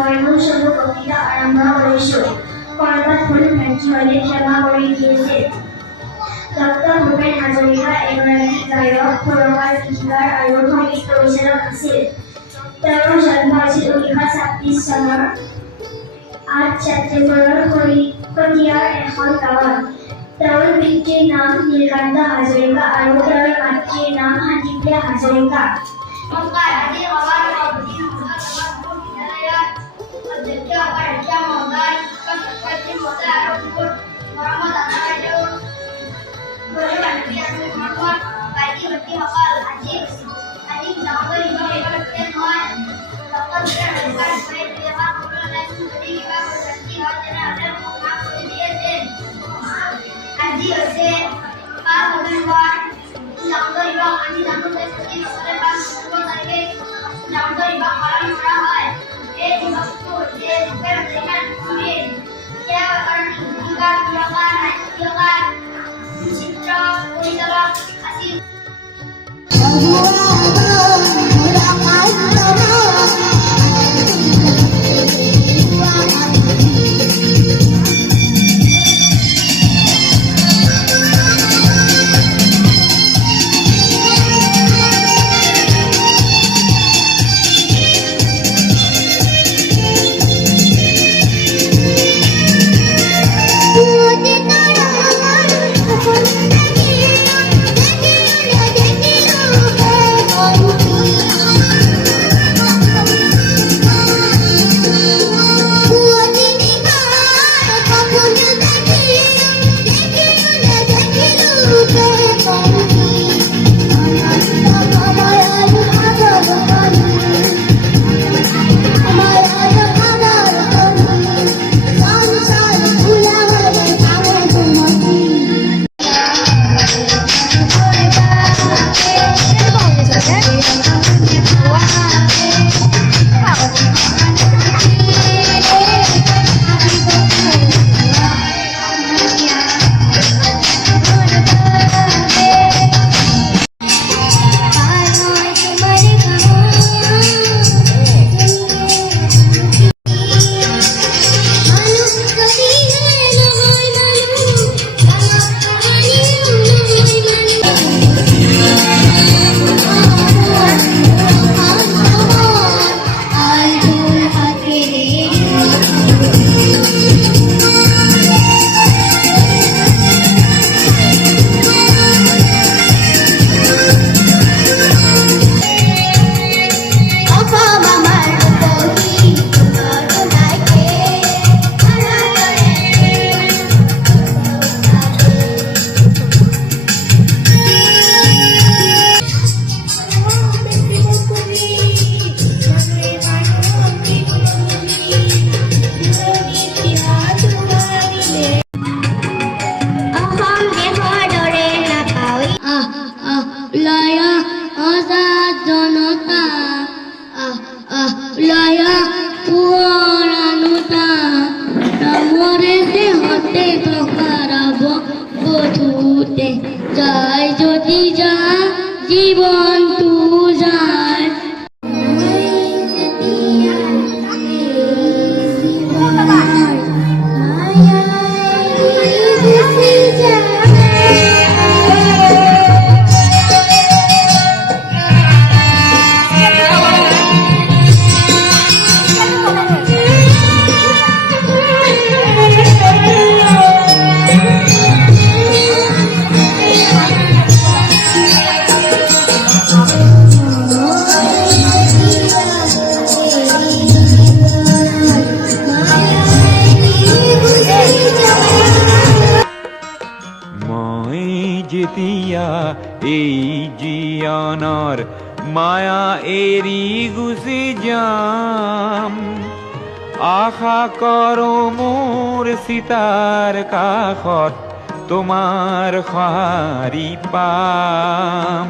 মই মোৰ চমু কবিতা আৰম্ভ কৰিছোঁ। কৰবাত ভুল ভ্ৰান্তি হ'লে ক্ষমা কৰি দিয়েছিল। ডক্টৰ ভূপেন হাজৰিকা এগৰাকী গায়ক, সুৰকাৰ, গীতিকাৰ আৰু সংগীত পৰিচালক আছিল। তেওঁৰ জন্ম হৈছিল 1926 চনৰ 8 ছেপ্টেম্বৰৰ কটীয়াৰ এখন গাঁৱত। তেওঁৰ পিতৃৰ নাম নীলকান্ত হাজৰিকা আৰু তেওঁৰ মাতৃৰ নাম হাতীপ্ৰিয়া হাজৰিকা। নমস্কাৰ। আজি আমাৰ বিদ্যালয়ৰ অধ্যক্ষ অধ্যক্ষা মহোদয়, শিক্ষক-শিক্ষয়িত্ৰী মহোদয় আৰু মৰমৰ দাদা বাইদেউ, সৰু বান্ধৱী আৰু মৰমৰ ভাইটি-ভণ্টিসকল, আজি ডাঙৰ দিৱস এইবাবে মই ডক্টৰ ভূপেন হাজৰিকাৰ বিষয়ে দুআষাৰ ক'বলৈ ওলাইছোঁ। যদি কিবা ভুল-ভ্ৰান্তি হয় তেনেহ'লে মোক মাফ কৰি দিয়ে যেন। আজি হৈছে 5 নৱেম্বৰ, ডাঙৰ দিৱস। আমি জানো যে প্ৰতি বছৰে 5 নৱেম্বৰ তাৰিখে ডাঙৰ দিৱস পালন কৰা হয়। এই দিৱসটো হৈছে ভূপেন হাজৰিকাৰ জন্মদিন। তেওঁ এগৰাকী গীতিকাৰ, সুৰকাৰ, নাট্যকাৰ, চিত্ৰ পৰিচালক আছিল। যায় যদি যা জীবন তু যায়। যেতিয়া এই জীয়নৰ মায়া এৰি গুচি যাম, আশা কৰো মোৰ চিতাৰ কাষত তোমাৰ সঁহাৰি পাম।